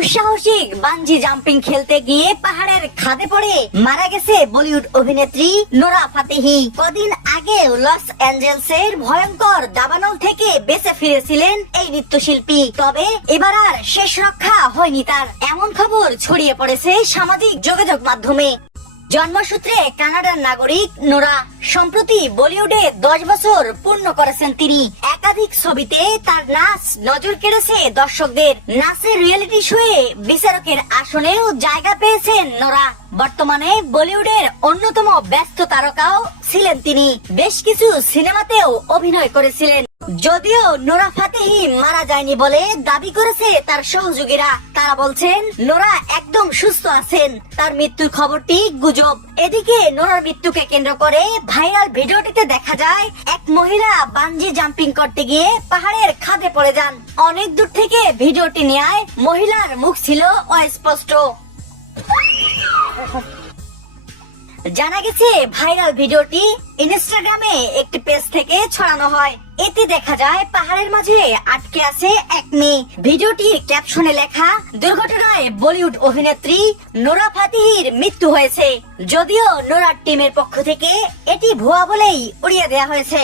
দুঃসাহসিক bungee jumping খেলতে গিয়ে পাহাড়ের খাদে পড়ে মারা গেছে বলিউড অভিনেত্রী নোরা ফাতেহি। কদিন আগে লস অ্যাঞ্জেলসের ভয়ঙ্কর দাবানল থেকে বেঁচে ফিরেছিলেন এই নৃত্যশিল্পী। তবে এবার আর শেষ রক্ষা হয়নি তার। এমন খবর ছড়িয়ে পড়েছে সামাজিক যোগাযোগ মাধ্যমে। জন্মসূত্রে কানাডার নাগরিক নোরা। সম্প্রতি বলিউডে দশ বছর পূর্ণ করেছেন তিনি। একাধিক ছবিতে তার নাচ নজর কেড়েছে দর্শকদের। নাচের রিয়েলিটি শোয়ে বিচারকের আসনেও জায়গা পেয়েছেন নোরা। বর্তমানে বলিউডের অন্যতম ব্যস্ত তারকাও ছিলেন তিনি। বেশ কিছু সিনেমাতেও অভিনয় করেছিলেন। যদিও নোরা ফাতেহি মারা যায়নি বলে দাবি করেছে তার সহযোগীরা। তারা বলছেন, নোরা একদম সুস্থ আছেন। তার মৃত্যুর খবরটি গুজব। এদিকে নোরার মৃত্যুকে কেন্দ্র করে ভাইরাল ভিডিওটিতে দেখা যায়, এক মহিলা বাঞ্জি জাম্পিং করতে গিয়ে পাহাড়ের খাদে পড়ে যান। অনেক দূর থেকে ভিডিওটি নেয় মহিলার মুখ ছিল অস্পষ্ট। জানা গেছে, ভাইরাল ভিডিওটি ইনস্টাগ্রামে একটি পেজ থেকে ছড়ানো হয়। এতে দেখা যায় পাহাড়ের মাঝে। আটকে আছে এক মেয়ে। ভিডিওটির ক্যাপশনে লেখা, দুর্ঘটনায় বলিউড অভিনেত্রী নোরা ফাতিহির মৃত্যু হয়েছে। যদিও নোরার টিমের পক্ষ থেকে এটি ভুয়া বলেই উড়িয়ে দেওয়া হয়েছে।